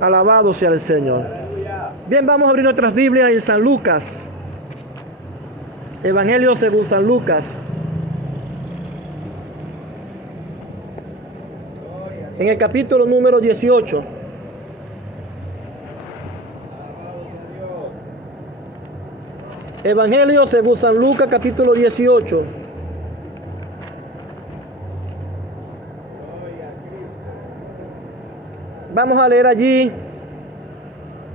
Alabado sea el Señor. Bien, vamos a abrir nuestras Biblias en San Lucas. Evangelio según San Lucas. En el capítulo número 18. Evangelio según San Lucas, capítulo 18. Vamos a leer allí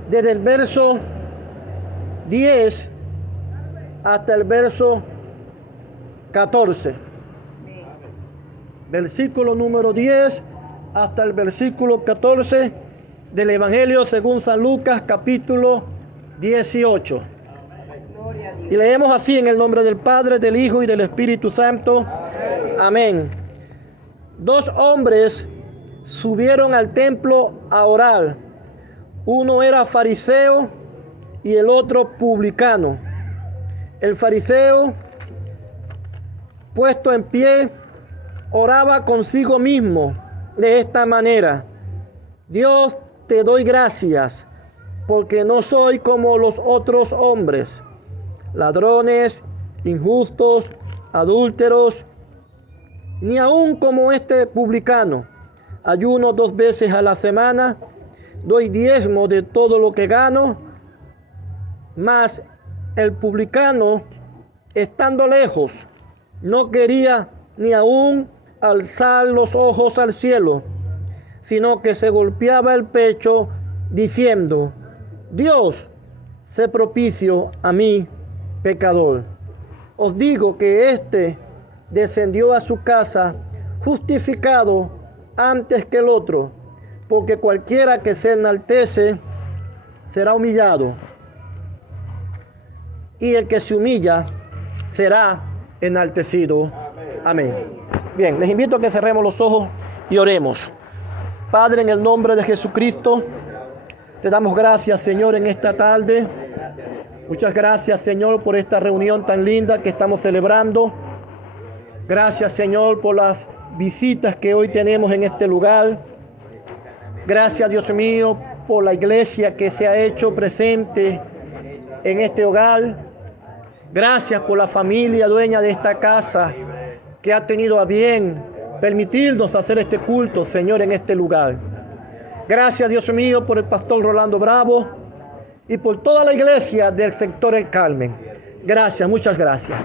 desde el verso 10 hasta el verso 14. Versículo número 10 hasta el versículo 14 del Evangelio según San Lucas, capítulo 18. Y leemos así en el nombre del Padre, del Hijo y del Espíritu Santo. Amén. Dos hombres subieron al templo a orar. Uno era fariseo y el otro publicano. El fariseo, puesto en pie, oraba consigo mismo de esta manera: Dios, te doy gracias, porque no soy como los otros hombres, ladrones, injustos, adúlteros, ni aun como este publicano. Ayuno 2 veces a la semana, doy diezmo de todo lo que gano. Mas el publicano, estando lejos, no quería ni aun alzar los ojos al cielo, sino que se golpeaba el pecho diciendo: Dios, sé propicio a mí, pecador. Os digo que éste descendió a su casa justificado antes que el otro, porque cualquiera que se enaltece será humillado, y el que se humilla será enaltecido. Amén. Bien, les invito a que cerremos los ojos y oremos. Padre, en el nombre de Jesucristo, te damos gracias, Señor, en esta tarde. Muchas gracias, Señor, por esta reunión tan linda que estamos celebrando. Gracias, Señor, por las visitas que hoy tenemos en este lugar. Gracias, Dios mío, por la iglesia que se ha hecho presente en este hogar. Gracias por la familia dueña de esta casa que ha tenido a bien permitirnos hacer este culto, Señor, en este lugar. Gracias, Dios mío, por el pastor Rolando Bravo y por toda la iglesia del sector El Carmen. Gracias, muchas gracias.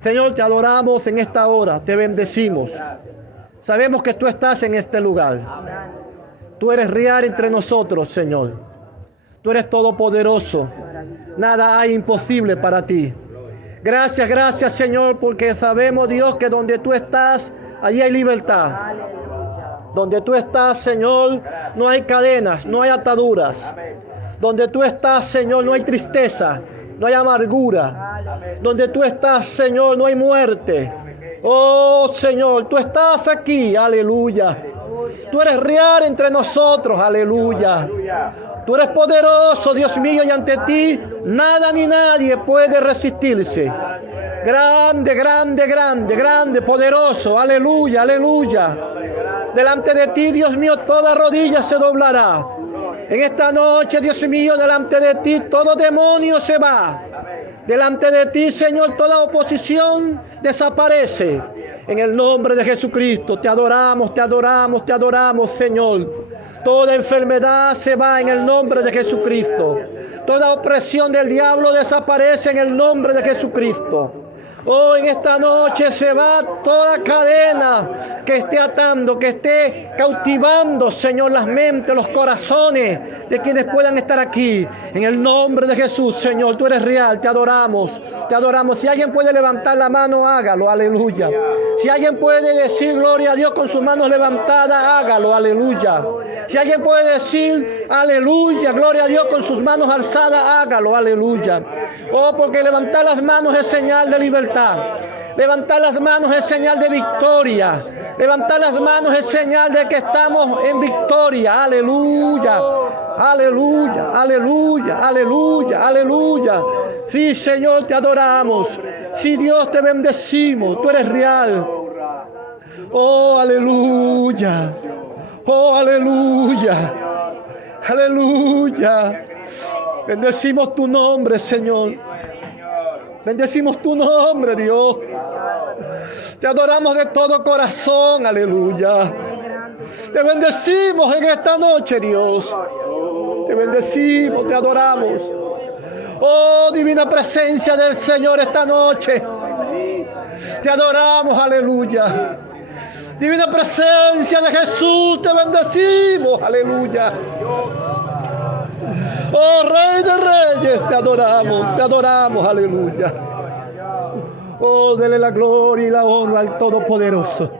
Señor, te adoramos en esta hora, te bendecimos. Sabemos que tú estás en este lugar. Tú eres real entre nosotros, Señor. Tú eres todopoderoso. Nada hay imposible para ti. Gracias, gracias, Señor, porque sabemos, Dios, que donde tú estás, allí hay libertad. Donde tú estás, Señor, no hay cadenas, no hay ataduras. Donde tú estás, Señor, no hay tristeza, no hay amargura. Donde tú estás, Señor, no hay muerte. Oh, Señor, tú estás aquí, aleluya. Tú eres real entre nosotros, aleluya. Tú eres poderoso, Dios mío, y ante ti nada ni nadie puede resistirse. Grande, grande, grande, grande, poderoso, aleluya, aleluya. Delante de ti, Dios mío, toda rodilla se doblará. En esta noche, Dios mío, delante de ti todo demonio se va. Delante de ti, Señor, toda oposición desaparece. En el nombre de Jesucristo, te adoramos, te adoramos, te adoramos, Señor. Toda enfermedad se va en el nombre de Jesucristo. Toda opresión del diablo desaparece en el nombre de Jesucristo. Oh, en esta noche se va toda cadena que esté atando, que esté cautivando, Señor, las mentes, los corazones de quienes puedan estar aquí. En el nombre de Jesús, Señor, tú eres real, te adoramos, te adoramos. Si alguien puede levantar la mano, hágalo, aleluya. Si alguien puede decir gloria a Dios con sus manos levantadas, hágalo, aleluya. Si alguien puede decir aleluya, gloria a Dios con sus manos alzadas, hágalo, aleluya. Oh, porque levantar las manos es señal de libertad. Levantar las manos es señal de victoria. Levantar las manos es señal de que estamos en victoria. Aleluya, aleluya, aleluya, aleluya, aleluya. Sí, Señor, te adoramos. Sí, Dios, te bendecimos. Tú eres real. Oh, aleluya. Oh, aleluya. Aleluya. Bendecimos tu nombre, Señor. Bendecimos tu nombre, Dios. Te adoramos de todo corazón, aleluya. Te bendecimos en esta noche, Dios. Te bendecimos, te adoramos. Oh, divina presencia del Señor esta noche. Te adoramos, aleluya. Divina presencia de Jesús, te bendecimos, aleluya. Oh, Rey de Reyes, te adoramos, aleluya. Oh, dele la gloria y la honra al Todopoderoso.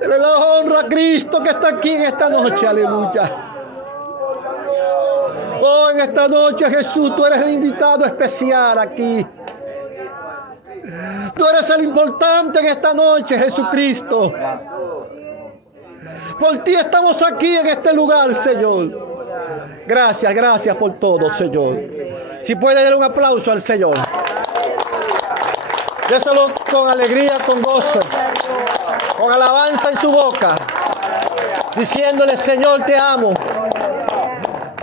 Dele la honra a Cristo que está aquí en esta noche, aleluya. Oh, en esta noche, Jesús, tú eres el invitado especial aquí. Tú eres el importante en esta noche, Jesucristo. Por ti estamos aquí en este lugar, Señor. Gracias por todo, Señor. Si puede dar un aplauso al Señor. Déselo con alegría, con gozo, con alabanza en su boca, diciéndole: Señor, te amo.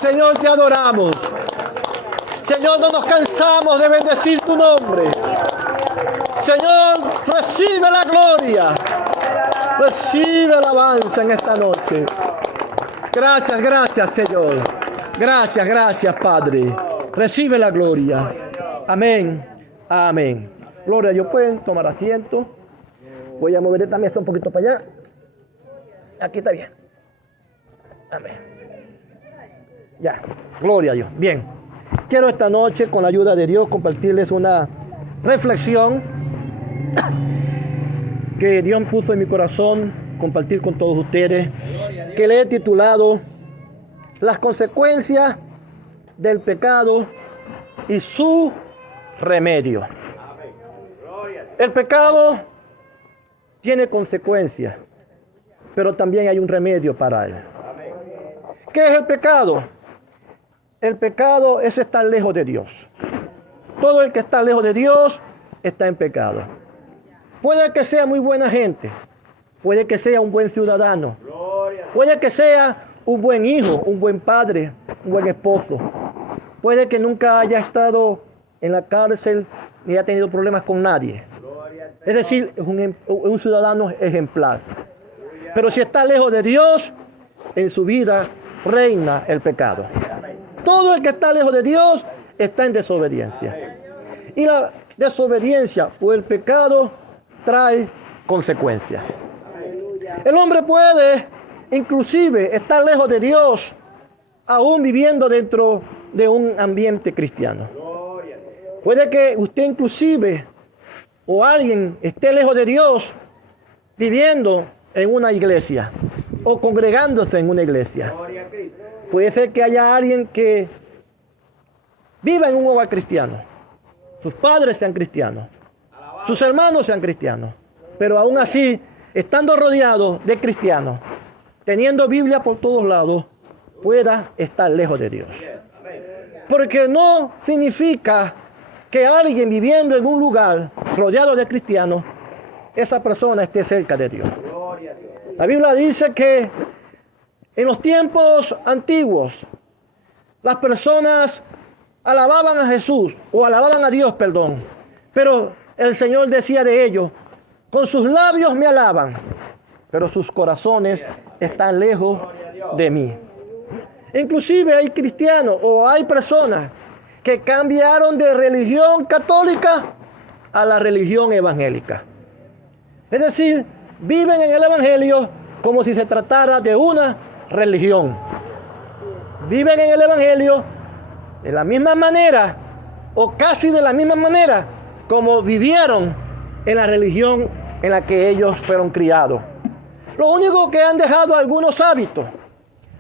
Señor, te adoramos. Señor, no nos cansamos de bendecir tu nombre. Señor, recibe la gloria. Recibe alabanza en esta noche. Gracias, Señor. Gracias, Padre. Recibe la gloria. Amén. Gloria a Dios. Pueden tomar asiento. Voy a mover esta mesa un poquito para allá. Aquí está bien. Amén. Ya. Gloria a Dios. Bien. Quiero esta noche, con la ayuda de Dios, compartirles una reflexión que Dios puso en mi corazón compartir con todos ustedes, que le he titulado Las consecuencias del pecado y su remedio. El pecado tiene consecuencias, pero también hay un remedio para él. ¿Qué es el pecado? El pecado es estar lejos de Dios. Todo el que está lejos de Dios está en pecado. Puede que sea muy buena gente, puede que sea un buen ciudadano, puede que sea un buen hijo, un buen padre, un buen esposo. Puede que nunca haya estado en la cárcel ni haya tenido problemas con nadie. Es decir, es un ciudadano ejemplar. Pero si está lejos de Dios, en su vida reina el pecado. Todo el que está lejos de Dios está en desobediencia. Y la desobediencia o el pecado trae consecuencias. El hombre puede inclusive estar lejos de Dios, aún viviendo dentro de un ambiente cristiano. Puede que usted inclusive o alguien esté lejos de Dios viviendo en una iglesia o congregándose en una iglesia. Puede ser que haya alguien que viva en un hogar cristiano, sus padres sean cristianos, sus hermanos sean cristianos, pero aún así, estando rodeado de cristianos, teniendo Biblia por todos lados, pueda estar lejos de Dios. Porque no significa que alguien viviendo en un lugar rodeado de cristianos, esa persona esté cerca de Dios. La Biblia dice que en los tiempos antiguos, las personas alababan a Jesús, o alababan a Dios, perdón. Pero el Señor decía de ellos: con sus labios me alaban, pero sus corazones están lejos de mí. Inclusive hay cristianos o hay personas que cambiaron de religión católica a la religión evangélica. Es decir, viven en el evangelio como si se tratara de una religión. Viven en el evangelio de la misma manera o casi de la misma manera como vivieron en la religión en la que ellos fueron criados. Lo único que han dejado algunos hábitos,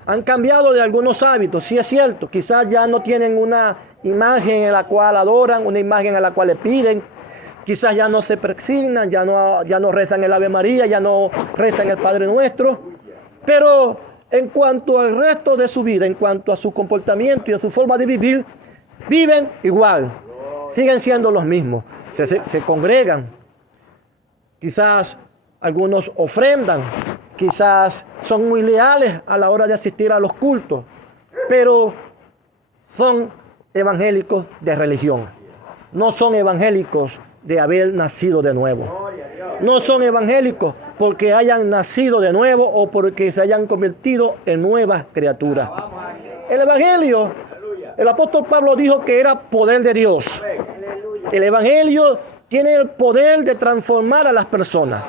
han cambiado de algunos hábitos, sí es cierto, quizás ya no tienen una imagen en la cual adoran, una imagen a la cual le piden, quizás ya no se persignan, ya no rezan el Ave María, ya no rezan el Padre Nuestro, pero en cuanto al resto de su vida, en cuanto a su comportamiento y a su forma de vivir, viven igual, siguen siendo los mismos, se congregan, quizás algunos ofrendan, quizás son muy leales a la hora de asistir a los cultos, pero son evangélicos de religión. No son evangélicos de haber nacido de nuevo. No son evangélicos porque hayan nacido de nuevo o porque se hayan convertido en nuevas criaturas. El evangelio, el apóstol Pablo dijo que era poder de Dios. El evangelio tiene el poder de transformar a las personas.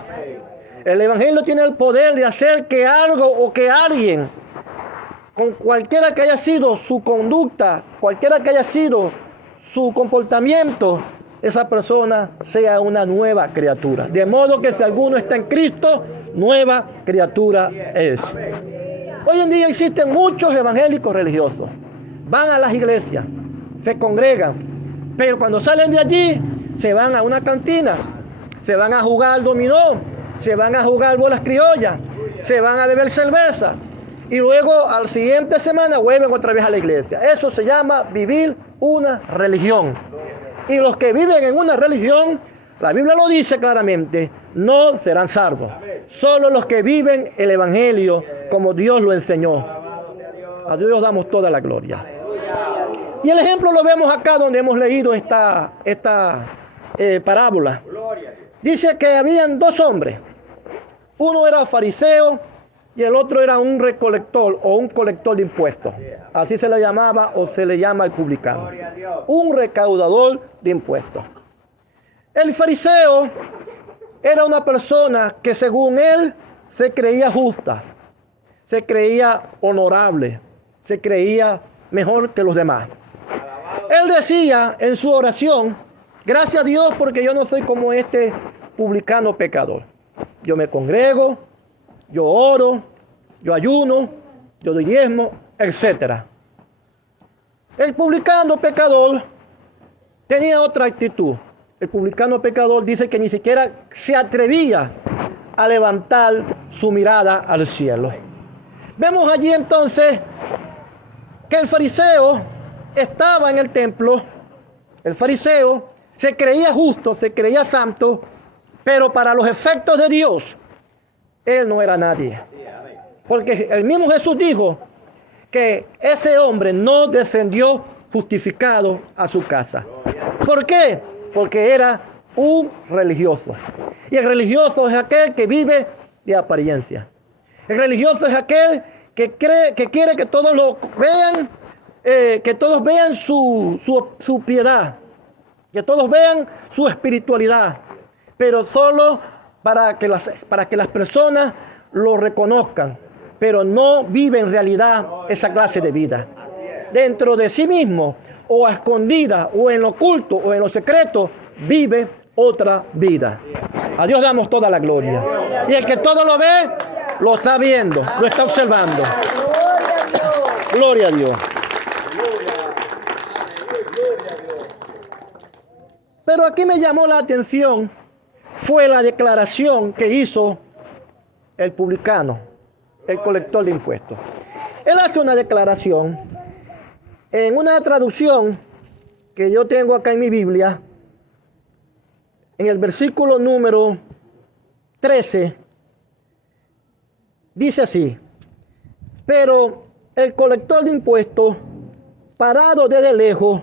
El evangelio tiene el poder de hacer que algo o que alguien, con cualquiera que haya sido su conducta, cualquiera que haya sido su comportamiento, esa persona sea una nueva criatura. De modo que si alguno está en Cristo, nueva criatura es. Hoy en día existen muchos evangélicos religiosos. Van a las iglesias, se congregan, pero cuando salen de allí, se van a una cantina, se van a jugar dominó, se van a jugar bolas criollas, se van a beber cerveza y luego al siguiente semana vuelven otra vez a la iglesia. Eso se llama vivir una religión. Y los que viven en una religión, la Biblia lo dice claramente, no serán salvos. Solo los que viven el evangelio como Dios lo enseñó. A Dios damos toda la gloria. Y el ejemplo lo vemos acá donde hemos leído esta parábola. Dice que habían dos hombres. Uno era fariseo y el otro era un recolector o un colector de impuestos. Así se le llamaba o se le llama al publicano. Un recaudador de impuestos. El fariseo era una persona que según él se creía justa, se creía honorable, se creía mejor que los demás. Él decía en su oración, gracias a Dios porque yo no soy como este publicano pecador. Yo me congrego, yo oro, yo ayuno, yo doy diezmo, etc. El publicano pecador tenía otra actitud. El publicano pecador dice que ni siquiera se atrevía a levantar su mirada al cielo. Vemos allí entonces que el fariseo estaba en el templo. El fariseo se creía justo, se creía santo, pero para los efectos de Dios, él no era nadie. Porque el mismo Jesús dijo que ese hombre no descendió justificado a su casa. ¿Por qué? Porque era un religioso. Y el religioso es aquel que vive de apariencia. El religioso es aquel que quiere que todos lo vean, que todos vean su piedad, que todos vean su espiritualidad, pero solo para que las personas lo reconozcan, pero no vive en realidad esa clase de vida. Dentro de sí mismo, o a escondida, o en lo oculto, o en lo secreto, vive otra vida. A Dios damos toda la gloria. Y el que todo lo ve, lo está viendo, lo está observando. Gloria a Dios. Pero aquí me llamó la atención, fue la declaración que hizo el publicano, el colector de impuestos. Él hace una declaración en una traducción que yo tengo acá en mi Biblia, en el versículo número 13, dice así: pero el colector de impuestos, parado desde lejos,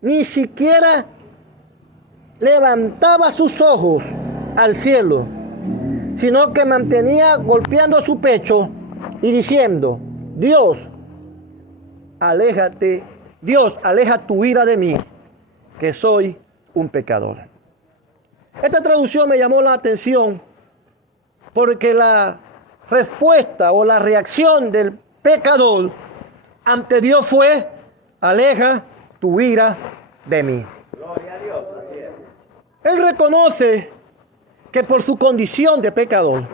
ni siquiera levantaba sus ojos al cielo, sino que mantenía golpeando su pecho y diciendo: Dios, aléjate, Dios, aleja tu ira de mí, que soy un pecador. Esta traducción me llamó la atención porque la respuesta o la reacción del pecador ante Dios fue: aleja tu ira de mí. Él reconoce que por su condición de pecador,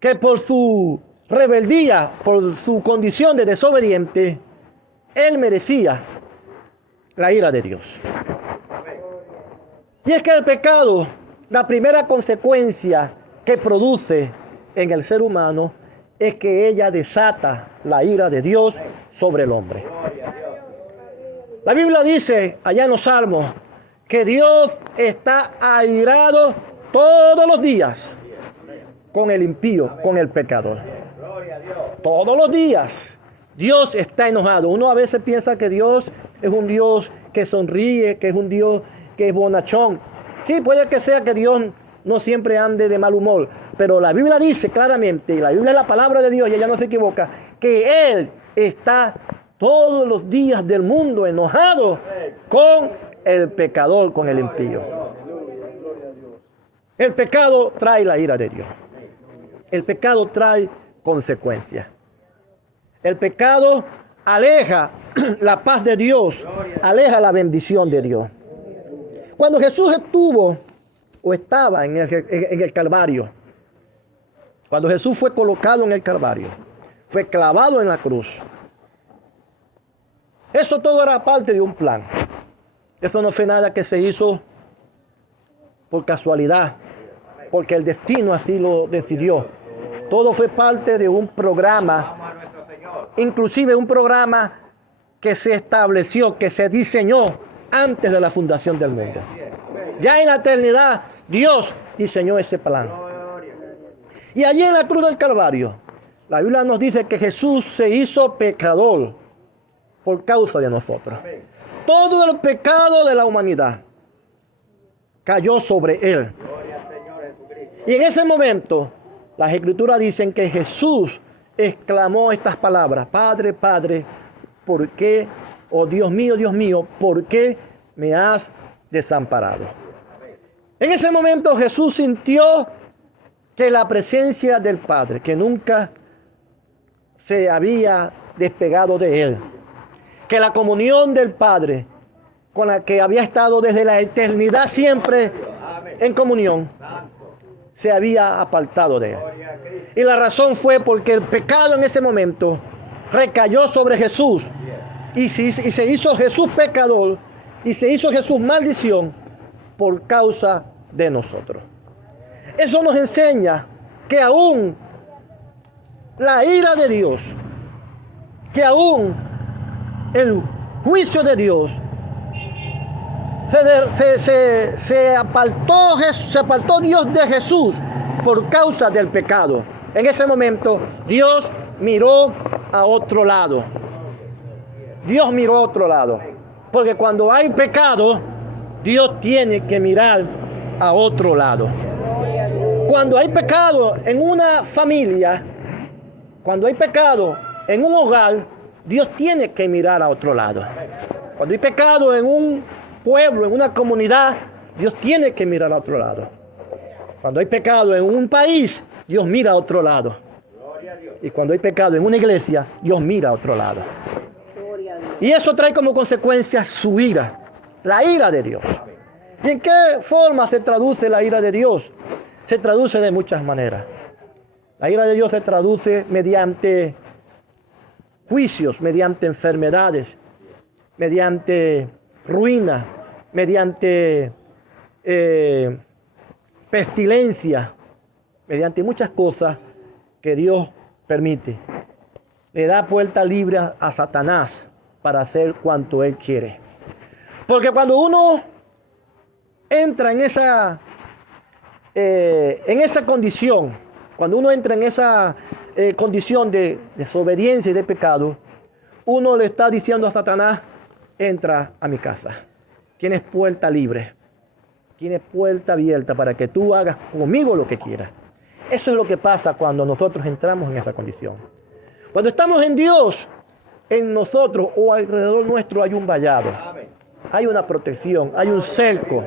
que por su rebeldía, por su condición de desobediente, él merecía la ira de Dios. Y es que el pecado, la primera consecuencia que produce en el ser humano es que ella desata la ira de Dios sobre el hombre. La Biblia dice allá en los Salmos que Dios está airado todos los días. con el impío, con el pecador. Todos los días Dios está enojado. Uno a veces piensa que Dios es un Dios que sonríe, que es un Dios que es bonachón. Sí, puede que sea que Dios no siempre ande de mal humor, pero la Biblia dice claramente, y la Biblia es la palabra de Dios y ella no se equivoca, que Él está todos los días del mundo enojado con el pecador, con el impío. El pecado trae la ira de Dios. El pecado trae consecuencias. El pecado aleja la paz de Dios, aleja la bendición de Dios. Cuando Jesús estaba en el Calvario, cuando Jesús fue colocado en el Calvario, fue clavado en la cruz, eso todo era parte de un plan. Eso no fue nada que se hizo por casualidad, porque el destino así lo decidió. Todo fue parte de un programa, inclusive un programa que se estableció, que se diseñó antes de la fundación del mundo. Ya en la eternidad, Dios diseñó ese plan. Y allí en la cruz del Calvario, la Biblia nos dice que Jesús se hizo pecador por causa de nosotros. Todo el pecado de la humanidad cayó sobre Él. Y en ese momento, las Escrituras dicen que Jesús exclamó estas palabras: Padre, Padre, ¿por qué, oh Dios mío, por qué me has desamparado? En ese momento Jesús sintió que la presencia del Padre, que nunca se había despegado de Él, que la comunión del Padre, con la que había estado desde la eternidad siempre en comunión, se había apartado de Él. Y la razón fue porque el pecado en ese momento recayó sobre Jesús y se hizo Jesús pecador y se hizo Jesús maldición por causa de nosotros. Eso nos enseña que aún la ira de Dios, que aún el juicio de Dios se apartó Dios de Jesús por causa del pecado. En ese momento Dios miró a otro lado. Dios miró a otro lado. Porque cuando hay pecado, Dios tiene que mirar a otro lado. Cuando hay pecado en una familia, cuando hay pecado en un hogar, Dios tiene que mirar a otro lado. Cuando hay pecado en un pueblo, en una comunidad, Dios tiene que mirar a otro lado. Cuando hay pecado en un país, Dios mira a otro lado. Y cuando hay pecado en una iglesia, Dios mira a otro lado. Y eso trae como consecuencia su ira, la ira de Dios. ¿Y en qué forma se traduce la ira de Dios? Se traduce de muchas maneras. La ira de Dios se traduce mediante juicios, mediante enfermedades, mediante ruina, mediante pestilencia, mediante muchas cosas que Dios permite. Le da puerta libre a Satanás para hacer cuanto él quiere. Porque cuando uno entra en esa condición, cuando uno entra en esa condición de desobediencia y de pecado, uno le está diciendo a Satanás: entra a mi casa. Tienes puerta libre. Tienes puerta abierta para que tú hagas conmigo lo que quieras. Eso es lo que pasa cuando nosotros entramos en esa condición. Cuando estamos en Dios, en nosotros o alrededor nuestro hay un vallado. Hay una protección, hay un cerco.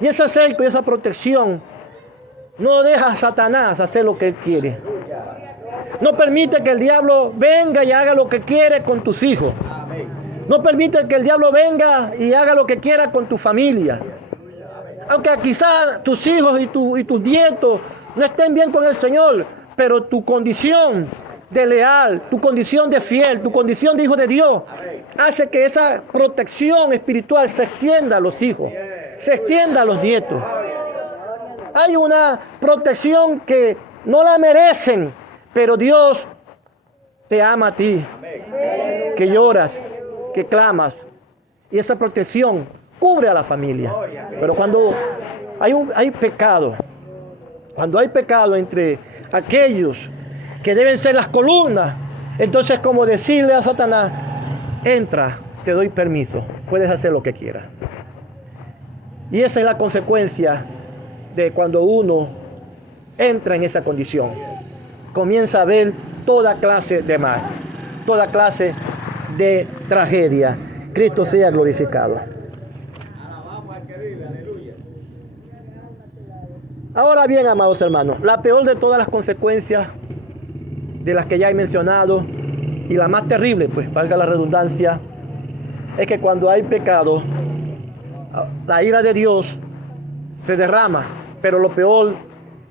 Y ese cerco y esa protección no deja a Satanás hacer lo que él quiere. No permite que el diablo venga y haga lo que quiere con tus hijos. No permite que el diablo venga y haga lo que quiera con tu familia. Aunque quizás tus hijos y tus nietos no estén bien con el Señor, pero tu condición de leal, tu condición de fiel, tu condición de hijo de Dios, hace que esa protección espiritual se extienda a los hijos, se extienda a los nietos. Hay una protección que no la merecen, pero Dios te ama a ti, que lloras, que clamas, y esa protección cubre a la familia. Pero cuando hay pecado, Cuando hay pecado entre aquellos que deben ser las columnas, entonces como decirle a Satanás, entra, te doy permiso, puedes hacer lo que quieras. Y esa es la consecuencia de cuando uno entra en esa condición. Comienza a ver toda clase de mal, toda clase de tragedia. Cristo sea glorificado. Ahora bien, amados hermanos, la peor de todas las consecuencias de las que ya he mencionado, y la más terrible, pues valga la redundancia, es que cuando hay pecado, la ira de Dios se derrama, pero lo peor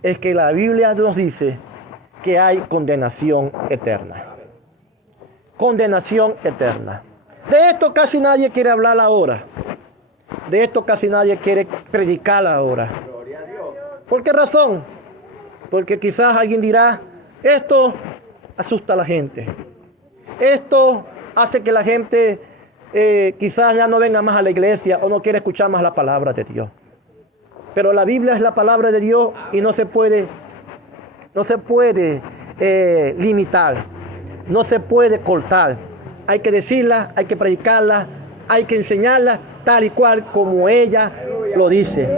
es que la Biblia nos dice que hay condenación eterna. Condenación eterna. De esto casi nadie quiere hablar ahora. De esto casi nadie quiere predicar ahora. ¿Por qué razón? Porque quizás alguien dirá, esto asusta a la gente. Esto hace que la gente quizás ya no venga más a la iglesia o no quiere escuchar más la palabra de Dios. Pero la Biblia es la palabra de Dios y no se puede limitar, no se puede cortar. Hay que decirla, hay que predicarla, hay que enseñarla tal y cual como ella lo dice.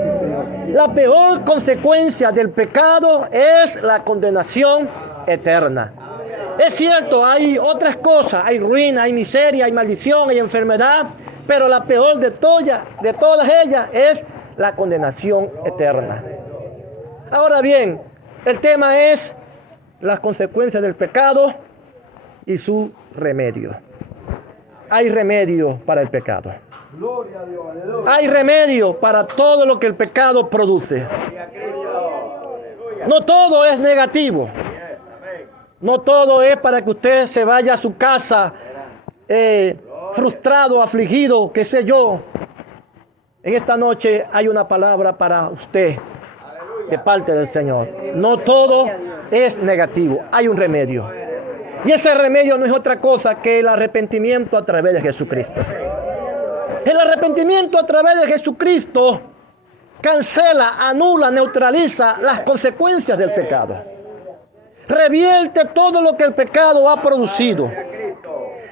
La peor consecuencia del pecado es la condenación eterna. Es cierto, hay otras cosas, hay ruina, hay miseria, hay maldición, hay enfermedad, pero la peor de todas ellas es la condenación eterna. Ahora bien, el tema es las consecuencias del pecado y su remedio. Hay remedio para el pecado. Hay remedio para todo lo que el pecado produce. No todo es negativo. No todo es para que usted se vaya a su casa frustrado, afligido, qué sé yo. En esta noche hay una palabra para usted de parte del Señor. No todo es negativo. Hay un remedio. Y ese remedio no es otra cosa que el arrepentimiento a través de Jesucristo. El arrepentimiento a través de Jesucristo cancela, anula, neutraliza las consecuencias del pecado. Revierte todo lo que el pecado ha producido.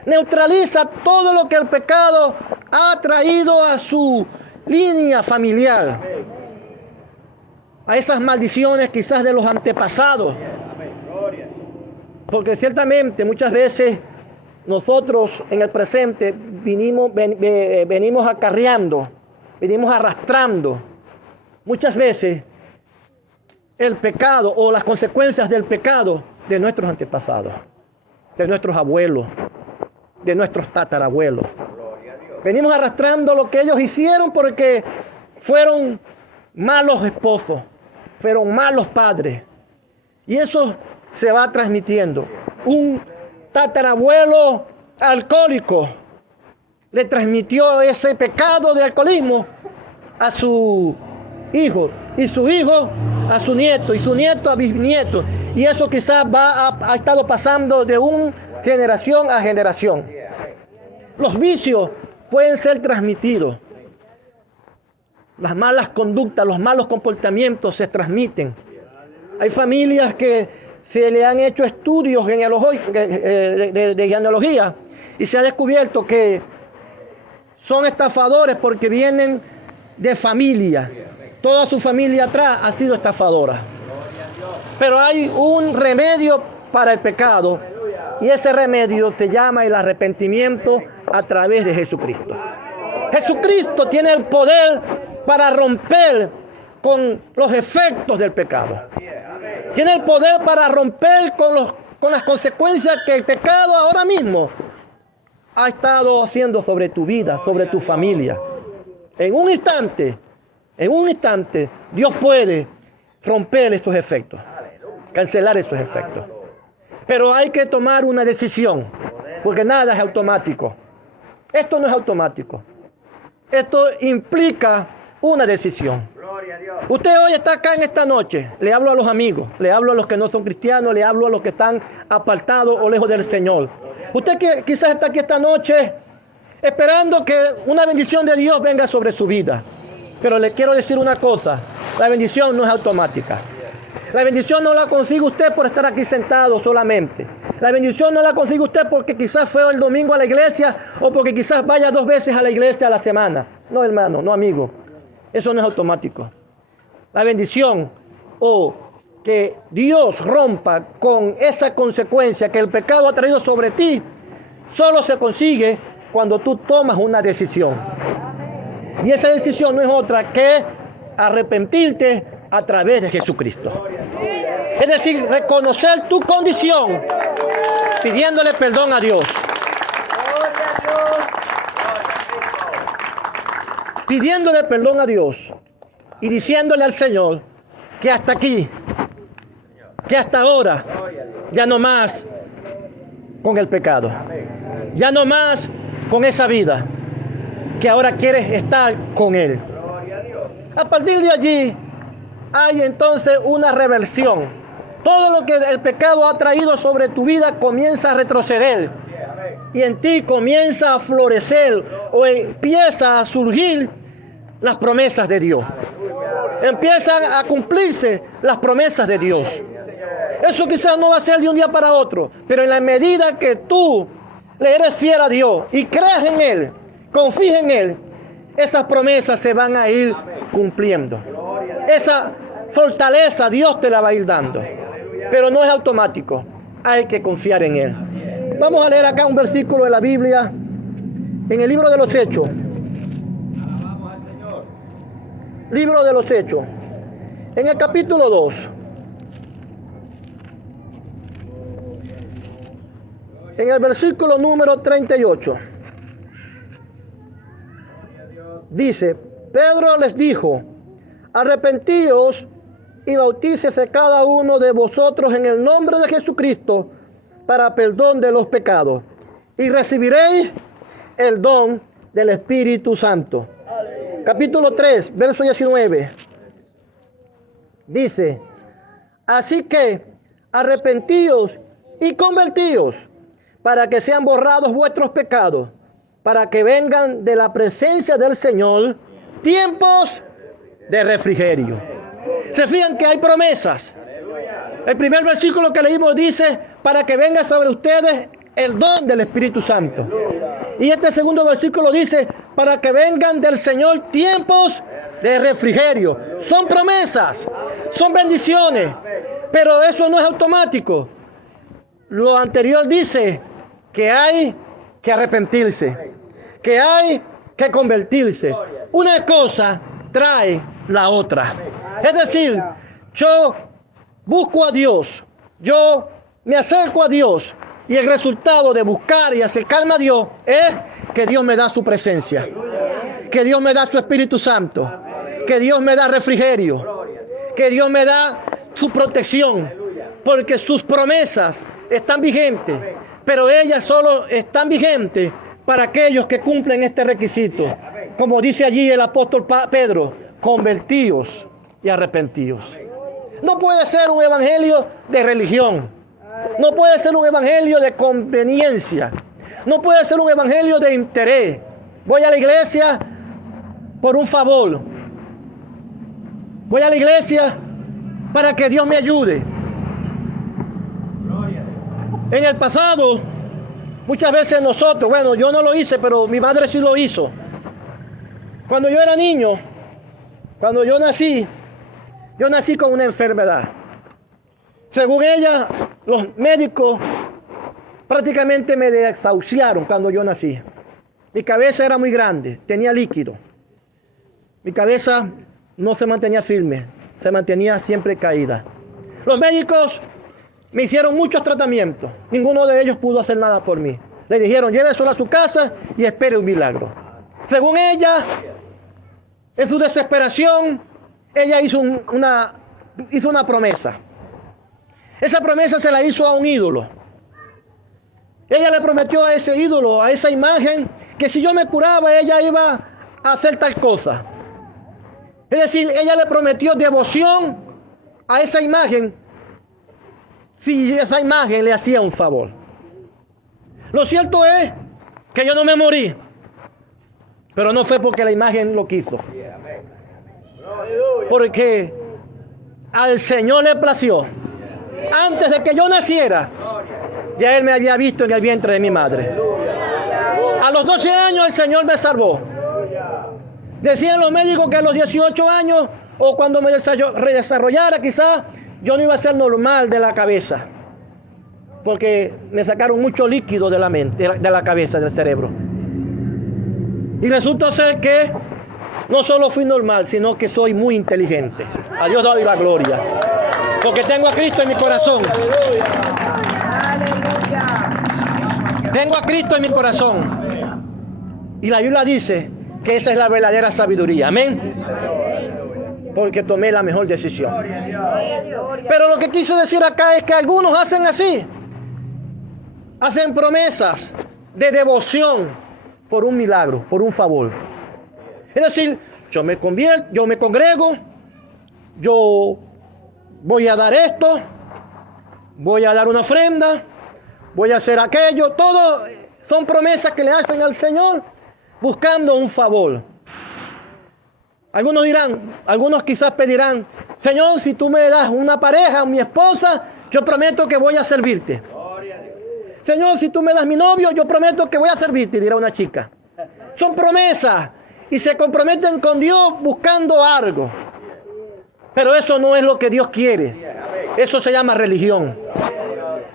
Neutraliza todo lo que el pecado ha traído a su línea familiar. A esas maldiciones quizás de los antepasados. Porque ciertamente muchas veces nosotros en el presente venimos acarreando, venimos arrastrando muchas veces el pecado o las consecuencias del pecado de nuestros antepasados, de nuestros abuelos, de nuestros tatarabuelos. Venimos arrastrando lo que ellos hicieron porque fueron malos esposos, fueron malos padres. Y eso se va transmitiendo. Un tatarabuelo alcohólico le transmitió ese pecado de alcoholismo a su hijo, y su hijo a su nieto, y su nieto a bisnieto. Y eso quizás ha estado pasando de una generación a generación. Los vicios pueden ser transmitidos. Las malas conductas, los malos comportamientos se transmiten. Hay familias que se le han hecho estudios de genealogía y se ha descubierto que son estafadores porque vienen de familia. Toda su familia atrás ha sido estafadora. Pero hay un remedio para el pecado y ese remedio se llama el arrepentimiento a través de Jesucristo. Jesucristo tiene el poder para romper con los efectos del pecado. Tiene el poder para romper con las consecuencias que el pecado ahora mismo ha estado haciendo sobre tu vida, sobre tu familia. En un instante, Dios puede romper estos efectos, cancelar estos efectos. Pero hay que tomar una decisión, porque nada es automático. Esto no es automático. Esto implica una decisión. Usted hoy está acá en esta noche. Le hablo a los amigos, le hablo a los que no son cristianos, le hablo a los que están apartados o lejos del Señor. Usted que quizás está aquí esta noche esperando que una bendición de Dios venga sobre su vida. Pero le quiero decir una cosa, la bendición no es automática. La bendición no la consigue usted por estar aquí sentado solamente. La bendición no la consigue usted porque quizás fue el domingo a la iglesia o porque quizás vaya 2 veces a la iglesia a la semana. No, hermano, no, amigo. Eso no es automático. La bendición o que Dios rompa con esa consecuencia que el pecado ha traído sobre ti, solo se consigue cuando tú tomas una decisión. Y esa decisión no es otra que arrepentirte a través de Jesucristo. Es decir, reconocer tu condición, pidiéndole perdón a Dios. Pidiéndole perdón a Dios y diciéndole al Señor que hasta aquí, que hasta ahora, ya no más con el pecado, ya no más con esa vida, que ahora quieres estar con Él. A partir de allí hay entonces una reversión. Todo lo que el pecado ha traído sobre tu vida comienza a retroceder y en ti comienza a florecer o empieza a surgir las promesas de Dios. Empiezan a cumplirse las promesas de Dios. Eso quizás no va a ser de un día para otro, pero en la medida que tú le eres fiel a Dios y creas en Él, confíes en Él, esas promesas se van a ir cumpliendo. Esa fortaleza Dios te la va a ir dando, pero no es automático. Hay que confiar en Él. Vamos a leer acá un versículo de la Biblia en el libro de los Hechos. Libro de los Hechos, en el capítulo 2. En el versículo número 38. Dice, Pedro les dijo, arrepentíos y bautícese cada uno de vosotros en el nombre de Jesucristo para perdón de los pecados, y recibiréis el don del Espíritu Santo. Capítulo 3, verso 19. Dice, así que arrepentíos y convertíos para que sean borrados vuestros pecados, para que vengan de la presencia del Señor tiempos de refrigerio. Se fijan que hay promesas. El primer versículo que leímos dice, para que venga sobre ustedes el don del Espíritu Santo. Y este segundo versículo dice, para que vengan del Señor tiempos de refrigerio. Son promesas, son bendiciones, pero eso no es automático. Lo anterior dice que hay que arrepentirse, que hay que convertirse. Una cosa trae la otra. Es decir, yo busco a Dios, yo me acerco a Dios, y el resultado de buscar y acercarme a Dios es que Dios me da su presencia, que Dios me da su Espíritu Santo, que Dios me da refrigerio, que Dios me da su protección, porque sus promesas están vigentes, pero ellas solo están vigentes para aquellos que cumplen este requisito. Como dice allí el apóstol Pedro, convertíos y arrepentíos. No puede ser un evangelio de religión. No puede ser un evangelio de conveniencia. No puede ser un evangelio de interés. Voy a la iglesia por un favor. Voy a la iglesia para que Dios me ayude. En el pasado, muchas veces nosotros, bueno, yo no lo hice, pero mi madre sí lo hizo. Cuando yo era niño, cuando yo nací con una enfermedad. Según ella, los médicos prácticamente me desahuciaron cuando yo nací. Mi cabeza era muy grande, tenía líquido. Mi cabeza no se mantenía firme, se mantenía siempre caída. Los médicos me hicieron muchos tratamientos. Ninguno de ellos pudo hacer nada por mí. Le dijeron, lléveselo a su casa y espere un milagro. Según ella, en su desesperación, ella hizo una promesa. Esa promesa se la hizo a un ídolo. Ella le prometió a ese ídolo, a esa imagen, que si yo me curaba, ella iba a hacer tal cosa. Es decir, ella le prometió devoción a esa imagen si esa imagen le hacía un favor. Lo cierto es que yo no me morí, pero no fue porque la imagen lo quiso. Porque al Señor le plació. Antes de que yo naciera, ya Él me había visto en el vientre de mi madre. A los 12 años el Señor me salvó. Decían los médicos que a los 18 años o cuando me redesarrollara quizás yo no iba a ser normal de la cabeza. Porque me sacaron mucho líquido de la mente, de la cabeza, del cerebro. Y resulta ser que no solo fui normal, sino que soy muy inteligente. A Dios doy la gloria. Porque tengo a Cristo en mi corazón. Tengo a Cristo en mi corazón. Y la Biblia dice que esa es la verdadera sabiduría. Amén. Porque tomé la mejor decisión. Pero lo que quise decir acá es que algunos hacen así. Hacen promesas de devoción por un milagro, por un favor. Es decir, yo me convierto, yo me congrego, yo voy a dar esto, voy a dar una ofrenda, voy a hacer aquello. Todo son promesas que le hacen al Señor buscando un favor. Algunos dirán, algunos quizás pedirán, Señor, si tú me das una pareja, mi esposa, yo prometo que voy a servirte. Señor, si tú me das mi novio, yo prometo que voy a servirte, dirá una chica. Son promesas y se comprometen con Dios buscando algo. Pero eso no es lo que Dios quiere. Eso se llama religión.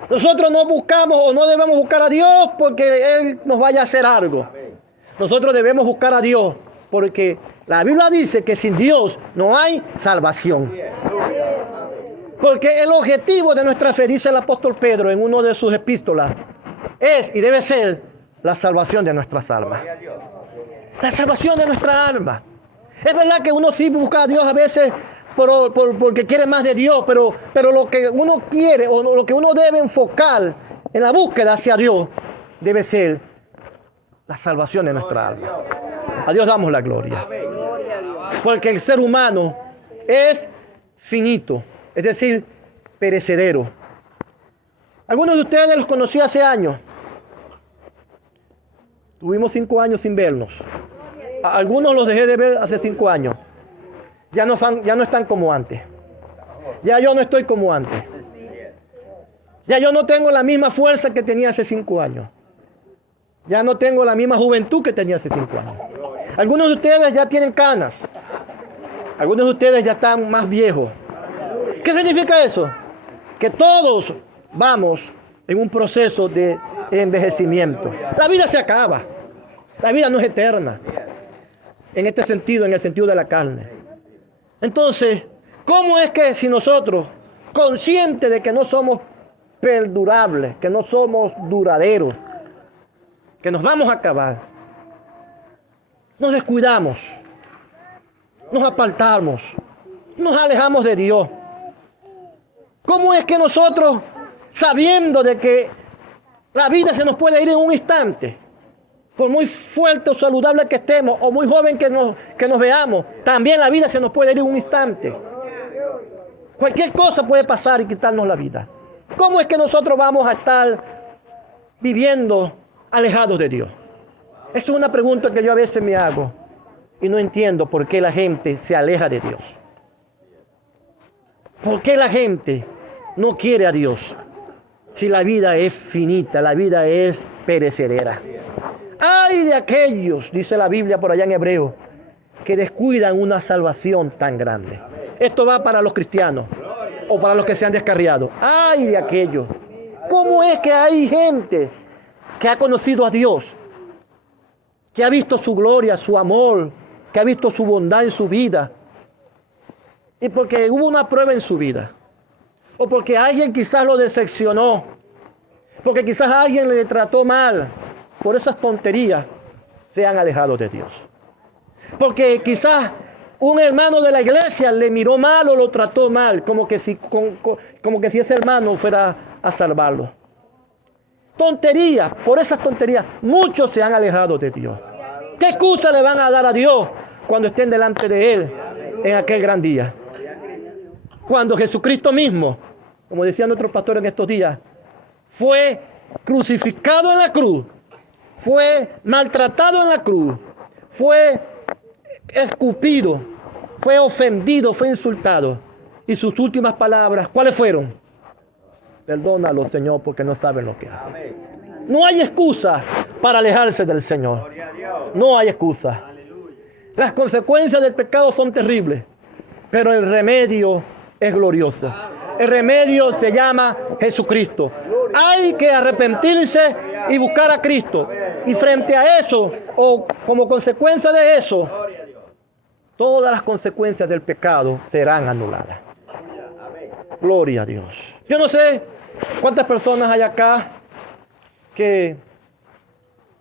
Nosotros no buscamos o no debemos buscar a Dios porque Él nos vaya a hacer algo. Nosotros debemos buscar a Dios porque la Biblia dice que sin Dios no hay salvación. Porque el objetivo de nuestra fe, dice el apóstol Pedro en uno de sus epístolas, es y debe ser la salvación de nuestras almas. La salvación de nuestra alma. Es verdad que uno sí busca a Dios a veces porque quiere más de Dios, pero lo que uno quiere o lo que uno debe enfocar en la búsqueda hacia Dios debe ser la salvación de nuestra alma. A Dios damos la gloria. Porque el ser humano es finito. Es decir, perecedero. Algunos de ustedes los conocí hace años. Tuvimos 5 años sin vernos. A algunos los dejé de ver hace 5 años. Ya no están como antes. Ya yo no estoy como antes. Ya yo no tengo la misma fuerza que tenía hace 5 años. Ya no tengo la misma juventud que tenía hace 5 años. Algunos de ustedes ya tienen canas. Algunos de ustedes ya están más viejos. ¿Qué significa eso? Que todos vamos en un proceso de envejecimiento. La vida se acaba. La vida no es eterna. En este sentido, en el sentido de la carne. Entonces, ¿cómo es que si nosotros, conscientes de que no somos perdurables, que no somos duraderos, que nos vamos a acabar, nos descuidamos, nos apartamos, nos alejamos de Dios? ¿Cómo es que nosotros, sabiendo de que la vida se nos puede ir en un instante, por muy fuerte o saludable que estemos, o muy joven que nos veamos, también la vida se nos puede ir en un instante? Cualquier cosa puede pasar y quitarnos la vida. ¿Cómo es que nosotros vamos a estar viviendo alejados de Dios? Esa es una pregunta que yo a veces me hago y no entiendo por qué la gente se aleja de Dios. ¿Por qué la gente no quiere a Dios si la vida es finita, la vida es perecedera? ¡Ay de aquellos!, dice la Biblia por allá en Hebreo, que descuidan una salvación tan grande. Esto va para los cristianos o para los que se han descarriado. ¡Ay de aquellos! ¿Cómo es que hay gente que ha conocido a Dios, que ha visto su gloria, su amor, que ha visto su bondad en su vida, y porque hubo una prueba en su vida, o porque alguien quizás lo decepcionó, porque quizás alguien le trató mal, por esas tonterías se han alejado de Dios? Porque quizás un hermano de la iglesia le miró mal o lo trató mal, como que si ese hermano fuera a salvarlo. Tonterías, por esas tonterías, muchos se han alejado de Dios. ¿Qué excusa le van a dar a Dios cuando estén delante de Él en aquel gran día? Cuando Jesucristo mismo, como decía nuestro pastor en estos días, fue crucificado en la cruz, fue maltratado en la cruz, fue escupido, fue ofendido, fue insultado. Y sus últimas palabras, ¿cuáles fueron? Perdónalo, Señor, porque no saben lo que hacen. No hay excusa para alejarse del Señor. No hay excusa. Las consecuencias del pecado son terribles, pero el remedio es glorioso. El remedio se llama Jesucristo. Hay que arrepentirse y buscar a Cristo. Y frente a eso, o como consecuencia de eso, todas las consecuencias del pecado serán anuladas. Gloria a Dios. Yo no sé cuántas personas hay acá que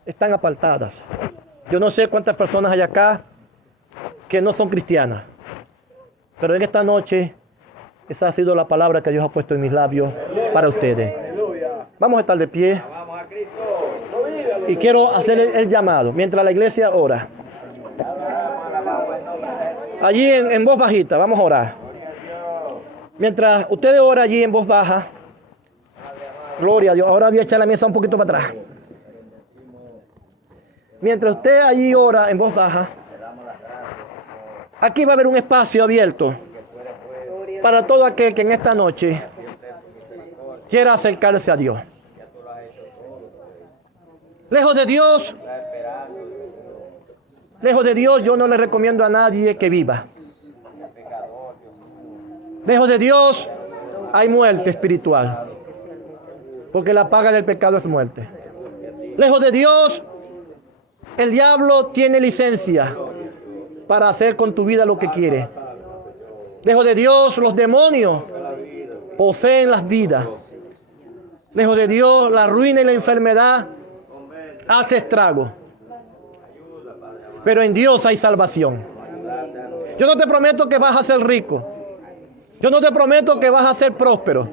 están apartadas. Yo no sé cuántas personas hay acá que no son cristianas. Pero en esta noche, esa ha sido la palabra que Dios ha puesto en mis labios para ustedes. Vamos a estar de pie. Y quiero hacer el llamado mientras la iglesia ora. Allí en voz bajita, vamos a orar. Mientras ustedes oran allí en voz baja. Gloria a Dios. Ahora voy a echar la mesa un poquito para atrás. Mientras usted allí ora en voz baja, aquí va a haber un espacio abierto para todo aquel que en esta noche quiera acercarse a Dios. Lejos de Dios, yo no le recomiendo a nadie que viva. Lejos de Dios hay muerte espiritual, porque la paga del pecado es muerte. Lejos de Dios, el diablo tiene licencia para hacer con tu vida lo que quiere. Lejos de Dios, los demonios poseen las vidas. Lejos de Dios, la ruina y la enfermedad hace estrago. Pero en Dios hay salvación. Yo no te prometo que vas a ser rico. Yo no te prometo que vas a ser próspero.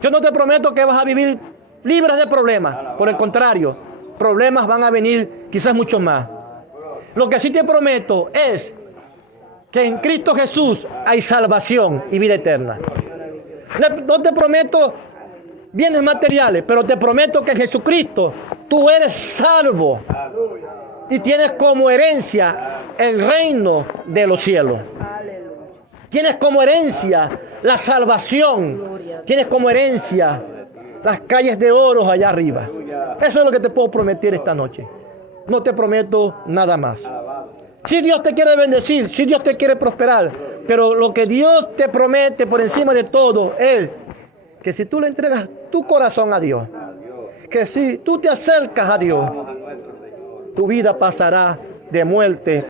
Yo no te prometo que vas a vivir libres de problemas. Por el contrario, problemas van a venir, quizás muchos más. Lo que sí te prometo es que en Cristo Jesús hay salvación y vida eterna. No te prometo bienes materiales, pero te prometo que en Jesucristo tú eres salvo y tienes como herencia el reino de los cielos. Tienes como herencia la salvación. Tienes como herencia las calles de oro allá arriba. Eso es lo que te puedo prometer esta noche. No te prometo nada más. Si Dios te quiere bendecir, si Dios te quiere prosperar, pero lo que Dios te promete por encima de todo es que si tú le entregas tu corazón a Dios, que si tú te acercas a Dios, tu vida pasará de muerte